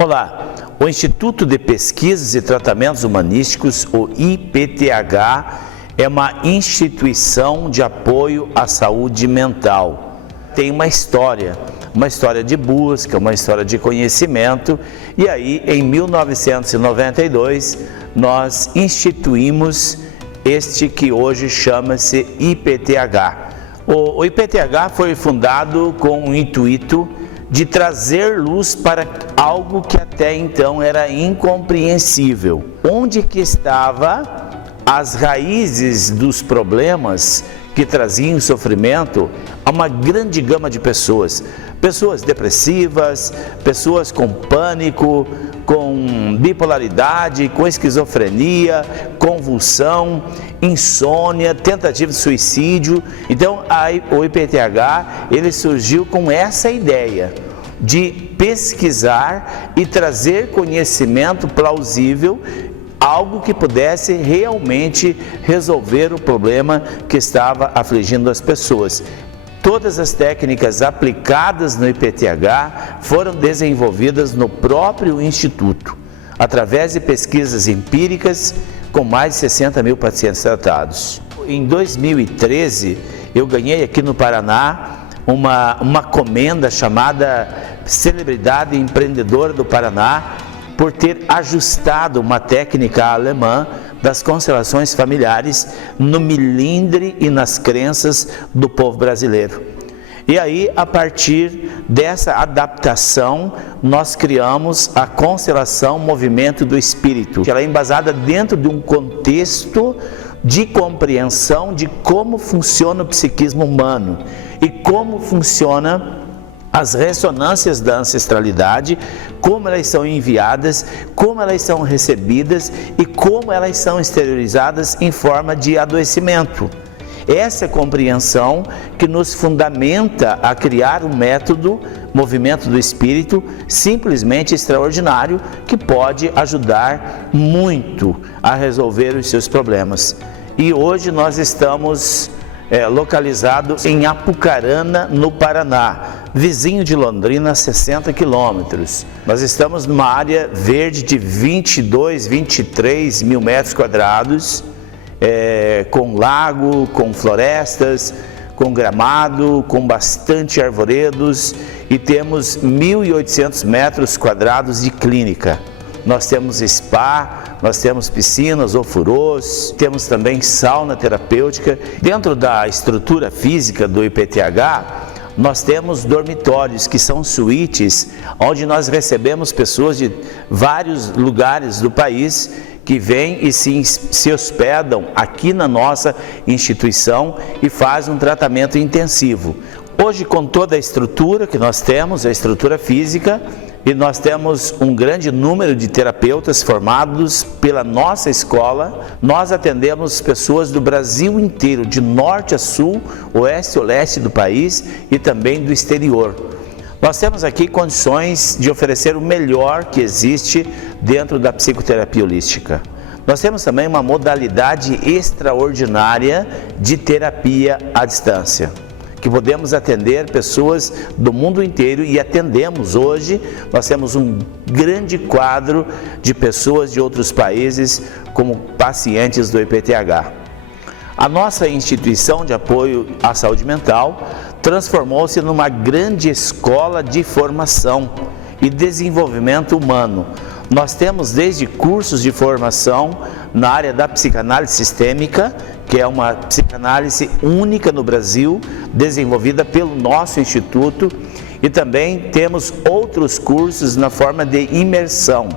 Olá, o Instituto de Pesquisas e Tratamentos Humanísticos, o IPTH, é uma instituição de apoio à saúde mental. Tem uma história de busca, uma história de conhecimento, e aí em 1992 nós instituímos este que hoje chama-se IPTH. O IPTH foi fundado com o intuito de trazer luz para algo que até então era incompreensível. Onde que estava as raízes dos problemas que traziam sofrimento a uma grande gama de pessoas. Pessoas depressivas, pessoas com pânico, com bipolaridade, com esquizofrenia, convulsão, insônia, tentativa de suicídio. Então, o IPTH, ele surgiu com essa ideia de pesquisar e trazer conhecimento plausível, algo que pudesse realmente resolver o problema que estava afligindo as pessoas. Todas as técnicas aplicadas no IPTH foram desenvolvidas no próprio Instituto, através de pesquisas empíricas com mais de 60 mil pacientes tratados. Em 2013, eu ganhei aqui no Paraná uma comenda chamada Celebridade Empreendedora do Paraná, por ter ajustado uma técnica alemã das constelações familiares no milindre e nas crenças do povo brasileiro. E aí, a partir dessa adaptação, nós criamos a constelação Movimento do Espírito. Ela é embasada dentro de um contexto de compreensão de como funciona o psiquismo humano e como funciona as ressonâncias da ancestralidade, como elas são enviadas, como elas são recebidas e como elas são exteriorizadas em forma de adoecimento. Essa é a compreensão que nos fundamenta a criar um método, Movimento do Espírito, simplesmente extraordinário, que pode ajudar muito a resolver os seus problemas. E hoje nós estamos localizado em Apucarana, no Paraná, vizinho de Londrina, 60 quilômetros. Nós estamos numa área verde de 22, 23 mil metros quadrados, com lago, com florestas, com gramado, com bastante arvoredos, e temos 1.800 metros quadrados de clínica. Nós temos spa, nós temos piscinas, ofurôs, temos também sauna terapêutica. Dentro da estrutura física do IPTH, nós temos dormitórios, que são suítes, onde nós recebemos pessoas de vários lugares do país que vêm e se hospedam aqui na nossa instituição e fazem um tratamento intensivo. Hoje, com toda a estrutura que nós temos, a estrutura física, e nós temos um grande número de terapeutas formados pela nossa escola. Nós atendemos pessoas do Brasil inteiro, de norte a sul, oeste a leste do país e também do exterior. Nós temos aqui condições de oferecer o melhor que existe dentro da psicoterapia holística. Nós temos também uma modalidade extraordinária de terapia à distância, que podemos atender pessoas do mundo inteiro, e atendemos hoje. Nós temos um grande quadro de pessoas de outros países como pacientes do IPTH. A nossa instituição de apoio à saúde mental transformou-se numa grande escola de formação e desenvolvimento humano. Nós temos desde cursos de formação na área da psicanálise sistêmica, que é uma psicanálise única no Brasil, desenvolvida pelo nosso instituto, e também temos outros cursos na forma de imersão,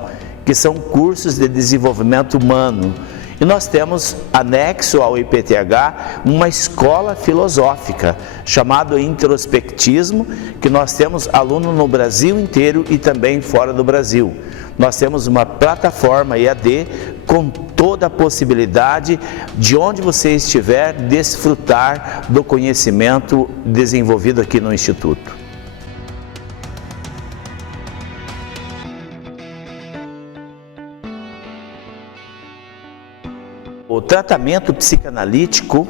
que são cursos de desenvolvimento humano. E nós temos, anexo ao IPTH, uma escola filosófica, chamada Introspectismo, que nós temos aluno no Brasil inteiro e também fora do Brasil. Nós temos uma plataforma EAD com toda a possibilidade de onde você estiver desfrutar do conhecimento desenvolvido aqui no Instituto. O tratamento psicanalítico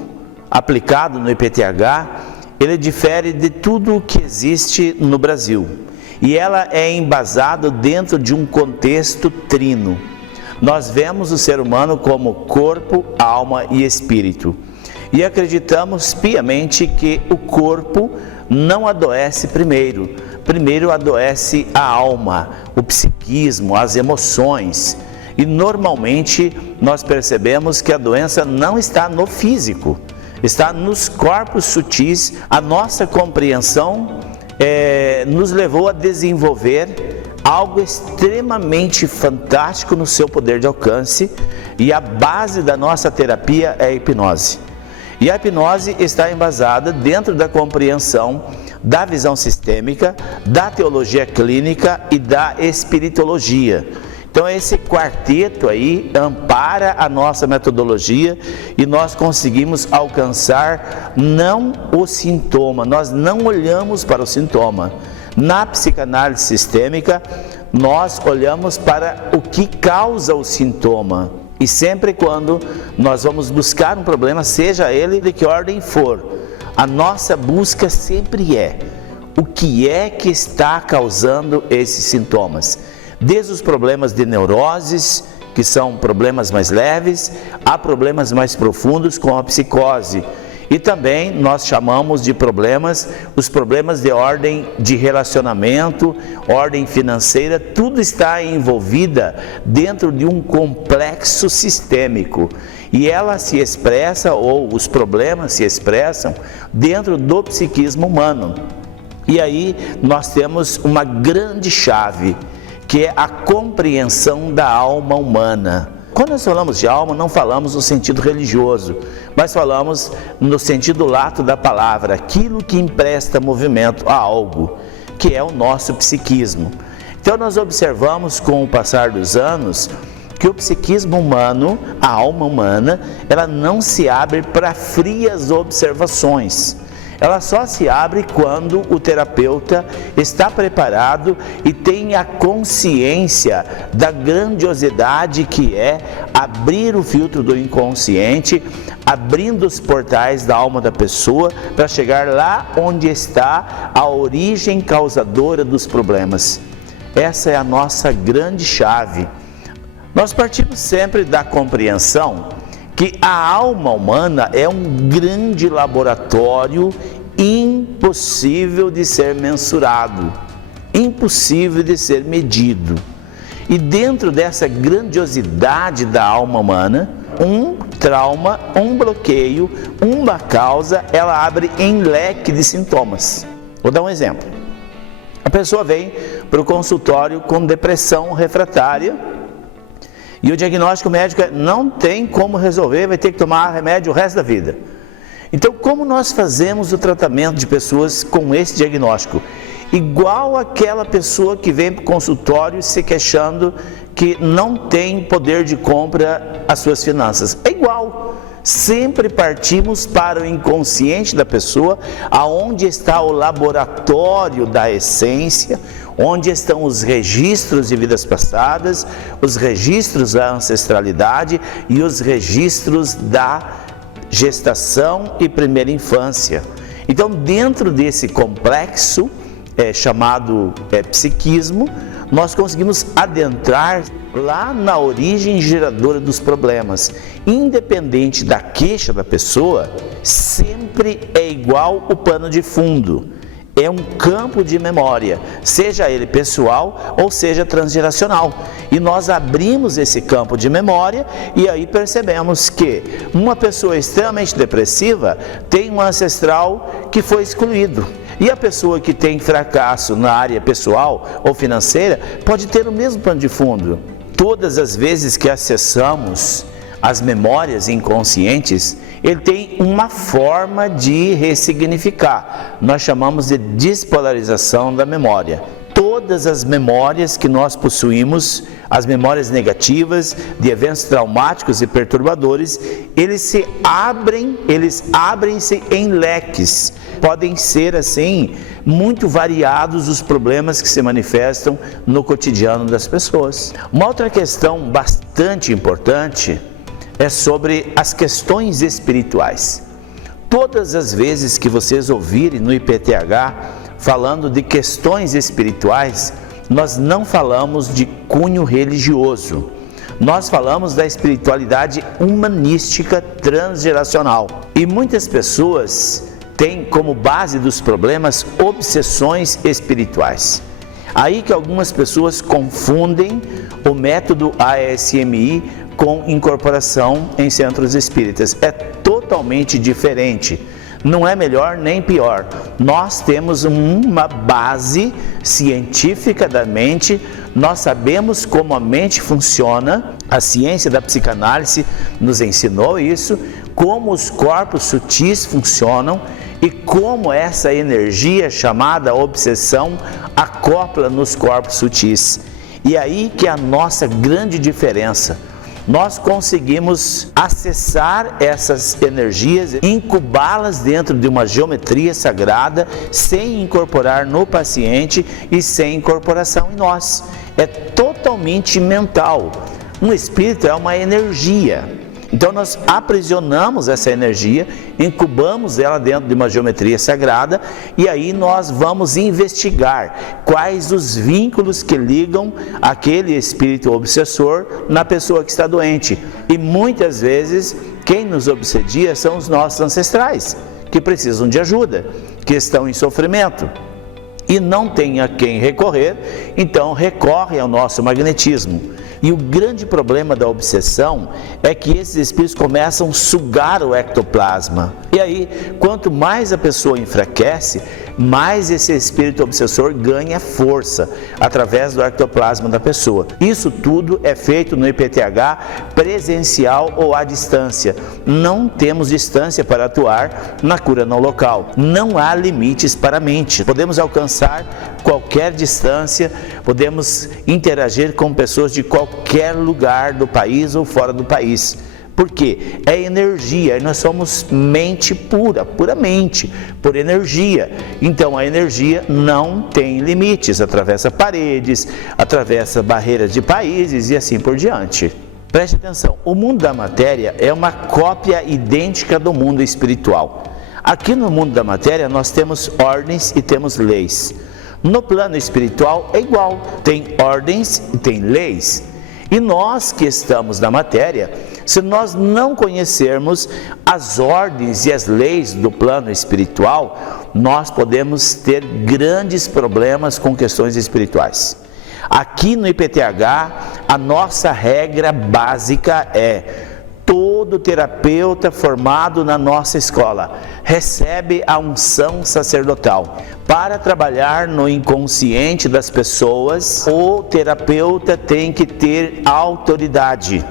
aplicado no IPTH, ele difere de tudo o que existe no Brasil. e ela é embasada dentro de um contexto trino. Nós vemos o ser humano como corpo, alma e espírito. E acreditamos piamente que o corpo não adoece primeiro. Primeiro adoece a alma, o psiquismo, as emoções. E normalmente nós percebemos que a doença não está no físico, está nos corpos sutis. A nossa compreensão nos levou a desenvolver algo extremamente fantástico no seu poder de alcance, e a base da nossa terapia é a hipnose. E a hipnose está embasada dentro da compreensão da visão sistêmica, da teologia clínica e da espiritologia. Então esse quarteto aí ampara a nossa metodologia e nós conseguimos alcançar não o sintoma, nós não olhamos para o sintoma. Na psicanálise sistêmica, nós olhamos para o que causa o sintoma. E sempre quando nós vamos buscar um problema, seja ele de que ordem for, a nossa busca sempre é o que é que está causando esses sintomas. Desde os problemas de neuroses, que são problemas mais leves, a problemas mais profundos com a psicose. E também nós chamamos de problemas, os problemas de ordem de relacionamento, ordem financeira, tudo está envolvida dentro de um complexo sistêmico. E ela se expressa, ou os problemas se expressam, dentro do psiquismo humano. E aí nós temos uma grande chave, que é a compreensão da alma humana. Quando nós falamos de alma, não falamos no sentido religioso, mas falamos no sentido lato da palavra, aquilo que empresta movimento a algo, que é o nosso psiquismo. Então nós observamos com o passar dos anos que o psiquismo humano, a alma humana, ela não se abre para frias observações. Ela só se abre quando o terapeuta está preparado e tem a consciência da grandiosidade que é abrir o filtro do inconsciente, abrindo os portais da alma da pessoa para chegar lá onde está a origem causadora dos problemas. Essa é a nossa grande chave. Nós partimos sempre da compreensão que a alma humana é um grande laboratório impossível de ser mensurado, impossível de ser medido. E dentro dessa grandiosidade da alma humana, um trauma, um bloqueio, uma causa, ela abre em leque de sintomas. Vou dar um exemplo. A pessoa vem para o consultório com depressão refratária, e o diagnóstico médico é: não tem como resolver, vai ter que tomar remédio o resto da vida. Então, como nós fazemos o tratamento de pessoas com esse diagnóstico? Igual aquela pessoa que vem para o consultório se queixando que não tem poder de compra as suas finanças. É igual. Sempre partimos para o inconsciente da pessoa, aonde está o laboratório da essência, onde estão os registros de vidas passadas, os registros da ancestralidade e os registros da gestação e primeira infância. Então, dentro desse complexo chamado psiquismo, nós conseguimos adentrar lá na origem geradora dos problemas. Independente da queixa da pessoa, sempre é igual o pano de fundo. É um campo de memória, seja ele pessoal ou seja transgeracional. E nós abrimos esse campo de memória e aí percebemos que uma pessoa extremamente depressiva tem um ancestral que foi excluído. E a pessoa que tem fracasso na área pessoal ou financeira pode ter o mesmo pano de fundo. Todas as vezes que acessamos as memórias inconscientes, ele tem uma forma de ressignificar. Nós chamamos de despolarização da memória. Todas as memórias que nós possuímos, as memórias negativas de eventos traumáticos e perturbadores, eles abrem-se em leques. Podem ser assim muito variados os problemas que se manifestam no cotidiano das pessoas. Uma outra questão bastante importante é sobre as questões espirituais. Todas as vezes que vocês ouvirem no IPTH falando de questões espirituais, nós não falamos de cunho religioso. Nós falamos da espiritualidade humanística transgeracional. E muitas pessoas têm como base dos problemas obsessões espirituais. Aí que algumas pessoas confundem o método ASMI com incorporação em centros espíritas. É totalmente diferente. Não é melhor nem pior. Nós temos uma base científica da mente, nós sabemos como a mente funciona, a ciência da psicanálise nos ensinou isso, como os corpos sutis funcionam e como essa energia chamada obsessão acopla nos corpos sutis. E aí que é a nossa grande diferença. Nós conseguimos acessar essas energias, incubá-las dentro de uma geometria sagrada, sem incorporar no paciente e sem incorporação em nós. É totalmente mental. Um espírito é uma energia. Então nós aprisionamos essa energia, incubamos ela dentro de uma geometria sagrada e aí nós vamos investigar quais os vínculos que ligam aquele espírito obsessor na pessoa que está doente. E muitas vezes quem nos obsedia são os nossos ancestrais, que precisam de ajuda, que estão em sofrimento e não tem a quem recorrer, então recorre ao nosso magnetismo. E o grande problema da obsessão é que esses espíritos começam a sugar o ectoplasma. E aí, quanto mais a pessoa enfraquece, mais esse espírito obsessor ganha força através do ectoplasma da pessoa. Isso tudo é feito no IPTH presencial ou à distância. Não temos distância para atuar na cura não local. Não há limites para a mente. Podemos alcançar qualquer distância, podemos interagir com pessoas de qualquer lugar do país ou fora do país. Por quê? É energia, e nós somos mente pura, puramente, por energia. Então a energia não tem limites, atravessa paredes, atravessa barreiras de países e assim por diante. Preste atenção, o mundo da matéria é uma cópia idêntica do mundo espiritual. Aqui no mundo da matéria nós temos ordens e temos leis. No plano espiritual é igual, tem ordens e tem leis. E nós que estamos na matéria, se nós não conhecermos as ordens e as leis do plano espiritual, nós podemos ter grandes problemas com questões espirituais. Aqui no IPTH, a nossa regra básica é: todo terapeuta formado na nossa escola recebe a unção sacerdotal. Para trabalhar no inconsciente das pessoas, o terapeuta tem que ter autoridade.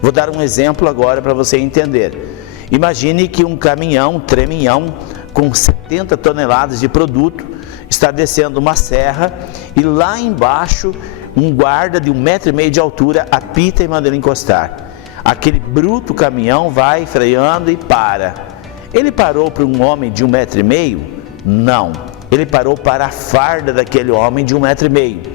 Vou dar um exemplo agora para você entender. Imagine que um caminhão, treminhão, com 70 toneladas de produto, está descendo uma serra e lá embaixo um guarda de 1,5 metro de altura apita e manda ele encostar. Aquele bruto caminhão vai freando e para. Ele parou para um homem de 1,5 metro? Não. Ele parou para a farda daquele homem de 1,5 metro.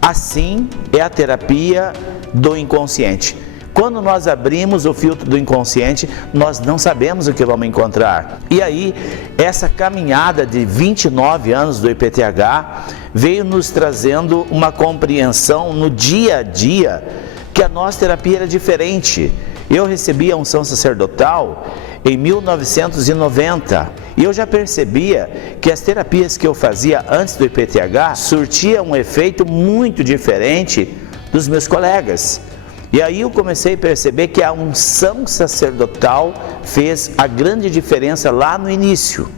Assim é a terapia do inconsciente. Quando nós abrimos o filtro do inconsciente, nós não sabemos o que vamos encontrar. E aí, essa caminhada de 29 anos do IPTH veio nos trazendo uma compreensão no dia a dia que a nossa terapia era diferente. Eu recebi a unção sacerdotal em 1990 e eu já percebia que as terapias que eu fazia antes do IPTH surtiam um efeito muito diferente dos meus colegas. E aí eu comecei a perceber que a unção sacerdotal fez a grande diferença lá no início.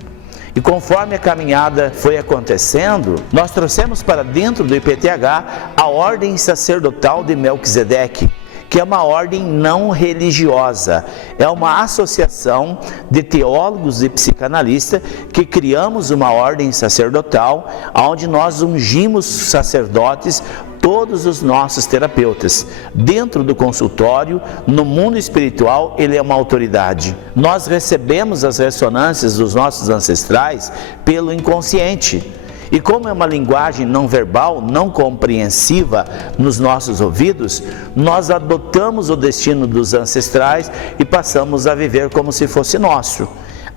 E conforme a caminhada foi acontecendo, nós trouxemos para dentro do IPTH a ordem sacerdotal de Melquisedeque, que é uma ordem não religiosa, é uma associação de teólogos e psicanalistas que criamos uma ordem sacerdotal, onde nós ungimos sacerdotes, todos os nossos terapeutas. Dentro do consultório, no mundo espiritual, ele é uma autoridade. Nós recebemos as ressonâncias dos nossos ancestrais pelo inconsciente. E como é uma linguagem não verbal, não compreensiva nos nossos ouvidos, nós adotamos o destino dos ancestrais e passamos a viver como se fosse nosso.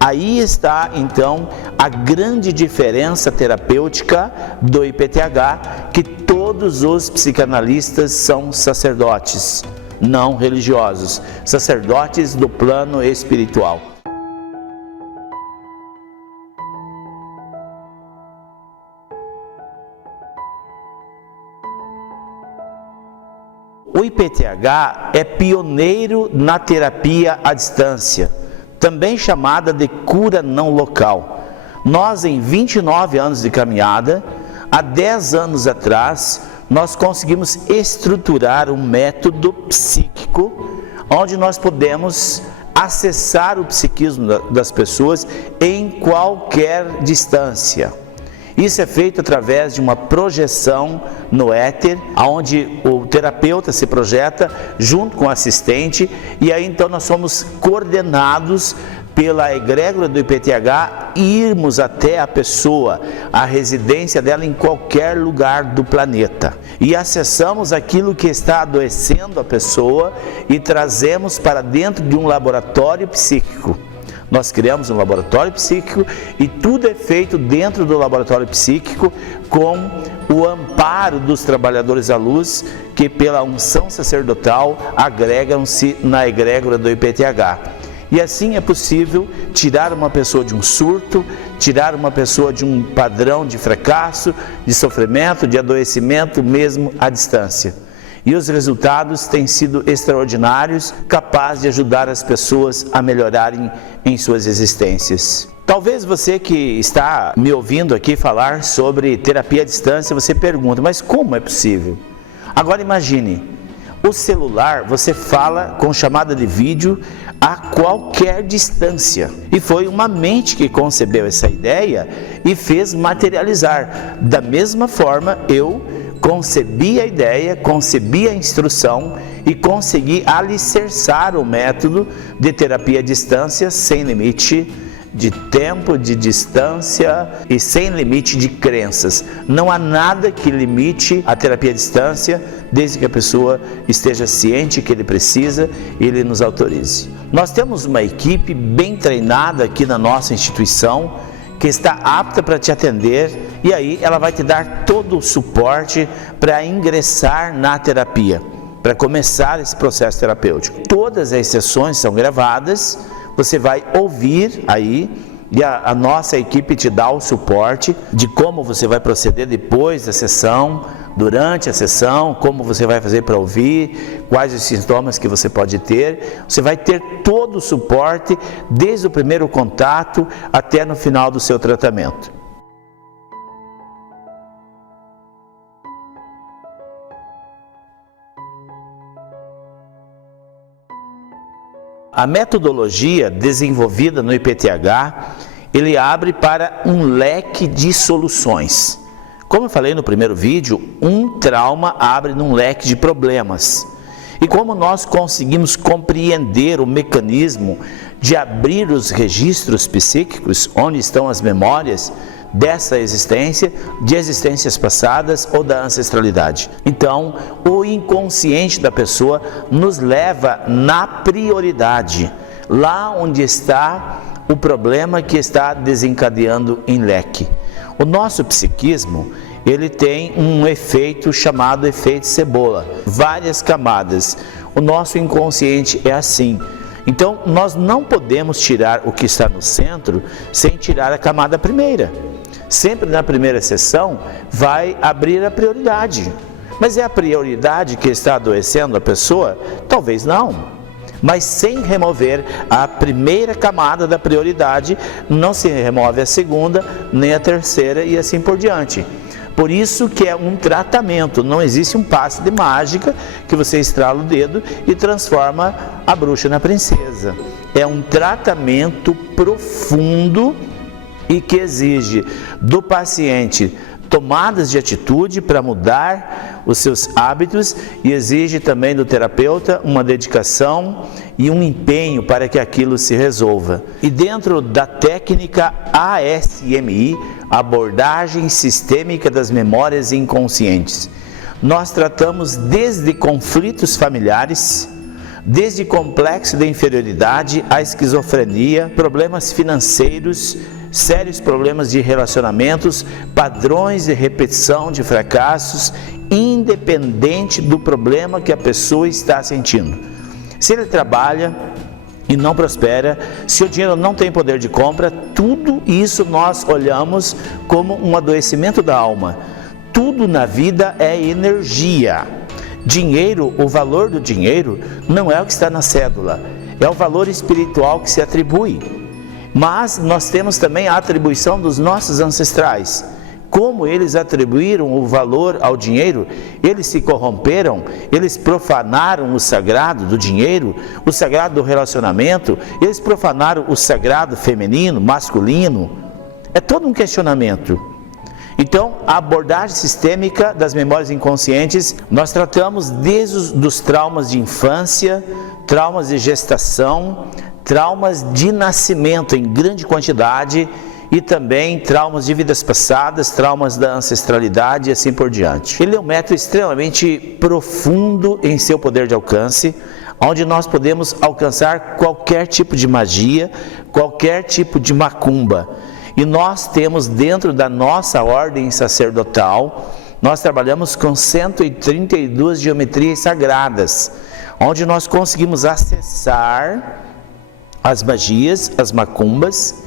Aí está, então, a grande diferença terapêutica do IPTH, que todos os psicanalistas são sacerdotes, não religiosos, sacerdotes do plano espiritual. O IPTH é pioneiro na terapia à distância, também chamada de cura não local. Nós, em 29 anos de caminhada, há 10 anos atrás, nós conseguimos estruturar um método psíquico, onde nós podemos acessar o psiquismo das pessoas em qualquer distância. Isso é feito através de uma projeção no éter, onde o terapeuta se projeta junto com o assistente, e aí então nós somos coordenados pela egrégora do IPTH, irmos até a pessoa, a residência dela em qualquer lugar do planeta. E acessamos aquilo que está adoecendo a pessoa e trazemos para dentro de um laboratório psíquico. Nós criamos um laboratório psíquico e tudo é feito dentro do laboratório psíquico com o amparo dos trabalhadores da luz, que pela unção sacerdotal agregam-se na egrégora do IPTH. E assim é possível tirar uma pessoa de um surto, tirar uma pessoa de um padrão de fracasso, de sofrimento, de adoecimento, mesmo à distância. E os resultados têm sido extraordinários, capazes de ajudar as pessoas a melhorarem em suas existências. Talvez você que está me ouvindo aqui falar sobre terapia à distância, você pergunta, mas como é possível? Agora imagine, o celular você fala com chamada de vídeo a qualquer distância. E foi uma mente que concebeu essa ideia e fez materializar. Da mesma forma, eu concebi a ideia, concebi a instrução e consegui alicerçar o método de terapia à distância sem limite de tempo, de distância e sem limite de crenças. Não há nada que limite a terapia à distância, desde que a pessoa esteja ciente que ele precisa e ele nos autorize. Nós temos uma equipe bem treinada aqui na nossa instituição, que está apta para te atender, e aí ela vai te dar todo o suporte para ingressar na terapia, para começar esse processo terapêutico. Todas as sessões são gravadas, você vai ouvir aí, e a nossa equipe te dá o suporte de como você vai proceder depois da sessão, durante a sessão, como você vai fazer para ouvir, quais os sintomas que você pode ter. Você vai ter todo o suporte, desde o primeiro contato até no final do seu tratamento. A metodologia desenvolvida no IPTH, ele abre para um leque de soluções. Como eu falei no primeiro vídeo, um trauma abre num leque de problemas. E como nós conseguimos compreender o mecanismo de abrir os registros psíquicos, onde estão as memórias dessa existência, de existências passadas ou da ancestralidade. Então, o inconsciente da pessoa nos leva na prioridade, lá onde está o problema que está desencadeando em leque. O nosso psiquismo, ele tem um efeito chamado efeito cebola, várias camadas. O nosso inconsciente é assim. Então, nós não podemos tirar o que está no centro sem tirar a camada primeira. Sempre na primeira sessão vai abrir a prioridade. Mas é a prioridade que está adoecendo a pessoa? Talvez não. Mas sem remover a primeira camada da prioridade, não se remove a segunda, nem a terceira e assim por diante. Por isso que é um tratamento, não existe um passe de mágica que você estrala o dedo e transforma a bruxa na princesa. É um tratamento profundo e que exige do paciente tomadas de atitude para mudar os seus hábitos e exige também do terapeuta uma dedicação e um empenho para que aquilo se resolva. E dentro da técnica ASMI, abordagem sistêmica das memórias inconscientes, nós tratamos desde conflitos familiares, desde complexo de inferioridade à esquizofrenia, problemas financeiros, sérios problemas de relacionamentos, padrões de repetição de fracassos, independente do problema que a pessoa está sentindo. Se ele trabalha e não prospera, se o dinheiro não tem poder de compra, tudo isso nós olhamos como um adoecimento da alma. Tudo na vida é energia. Dinheiro, o valor do dinheiro não é o que está na cédula, é o valor espiritual que se atribui. Mas nós temos também a atribuição dos nossos ancestrais. Como eles atribuíram o valor ao dinheiro, eles se corromperam, eles profanaram o sagrado do dinheiro, o sagrado do relacionamento, eles profanaram o sagrado feminino, masculino. É todo um questionamento. Então, a abordagem sistêmica das memórias inconscientes, nós tratamos desde os traumas de infância, traumas de gestação, traumas de nascimento em grande quantidade, e também traumas de vidas passadas, traumas da ancestralidade e assim por diante. Ele é um método extremamente profundo em seu poder de alcance, onde nós podemos alcançar qualquer tipo de magia, qualquer tipo de macumba. E nós temos dentro da nossa ordem sacerdotal, nós trabalhamos com 132 geometrias sagradas, onde nós conseguimos acessar as magias, as macumbas,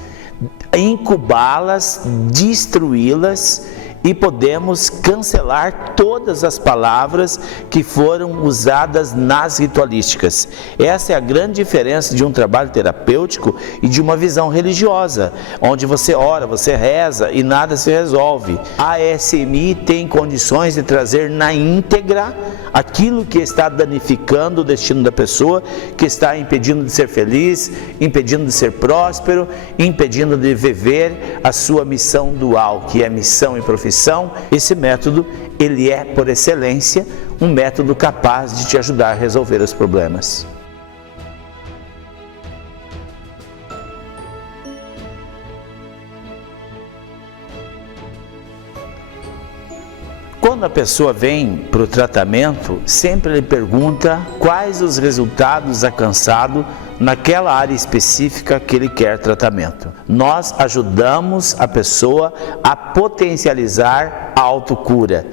incubá-las, destruí-las e podemos cancelar todas as palavras que foram usadas nas ritualísticas. Essa é a grande diferença de um trabalho terapêutico e de uma visão religiosa, onde você ora, você reza e nada se resolve. A ASMI tem condições de trazer na íntegra aquilo que está danificando o destino da pessoa, que está impedindo de ser feliz, impedindo de ser próspero, impedindo de viver a sua missão dual, que é missão e profissão. Esse método, ele é, por excelência, um método capaz de te ajudar a resolver os problemas. Quando a pessoa vem para o tratamento, sempre ele pergunta quais os resultados alcançados naquela área específica que ele quer tratamento. Nós ajudamos a pessoa a potencializar a autocura.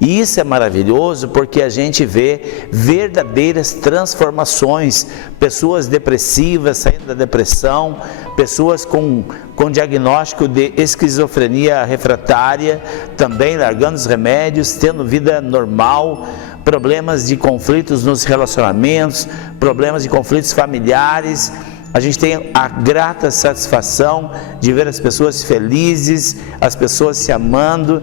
E isso é maravilhoso porque a gente vê verdadeiras transformações, pessoas depressivas saindo da depressão, pessoas com diagnóstico de esquizofrenia refratária, também largando os remédios, tendo vida normal, problemas de conflitos nos relacionamentos, problemas de conflitos familiares. A gente tem a grata satisfação de ver as pessoas felizes, as pessoas se amando,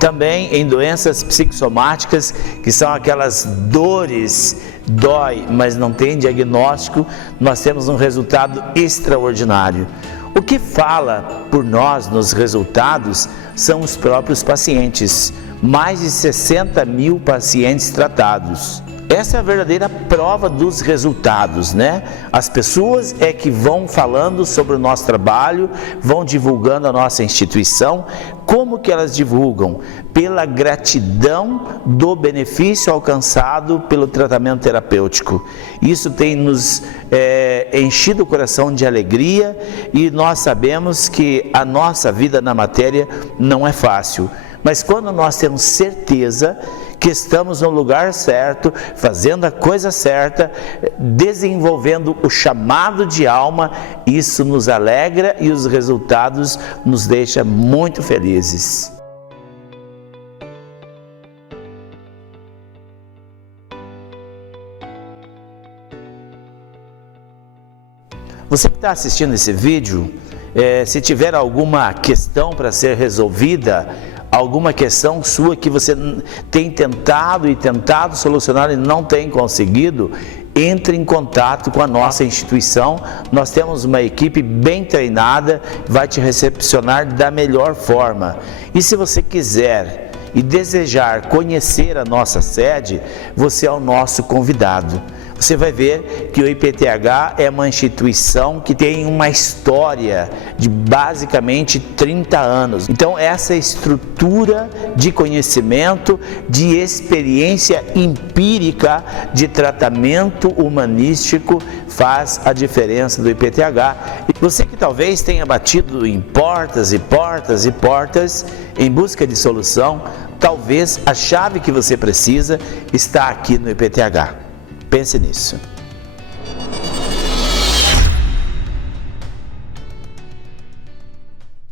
também em doenças psicossomáticas, que são aquelas dores, dói, mas não tem diagnóstico, nós temos um resultado extraordinário. O que fala por nós nos resultados são os próprios pacientes, mais de 60 mil pacientes tratados. Essa é a verdadeira prova dos resultados, né? As pessoas é que vão falando sobre o nosso trabalho, vão divulgando a nossa instituição. Como que elas divulgam? Pela gratidão do benefício alcançado pelo tratamento terapêutico. Isso tem nos enchido o coração de alegria e nós sabemos que a nossa vida na matéria não é fácil. Mas quando nós temos certeza que estamos no lugar certo, fazendo a coisa certa, desenvolvendo o chamado de alma, isso nos alegra e os resultados nos deixam muito felizes. Você que está assistindo esse vídeo, se tiver alguma questão para ser resolvida, alguma questão sua que você tem tentado solucionar e não tem conseguido, entre em contato com a nossa instituição. Nós temos uma equipe bem treinada, vai te recepcionar da melhor forma. E se você quiser e desejar conhecer a nossa sede, você é o nosso convidado. você vai ver que o IPTH é uma instituição que tem uma história de basicamente 30 anos. Então, essa estrutura de conhecimento, de experiência empírica de tratamento humanístico faz a diferença do IPTH. E você que talvez tenha batido em portas e portas e portas em busca de solução, talvez a chave que você precisa está aqui no IPTH. Pense nisso.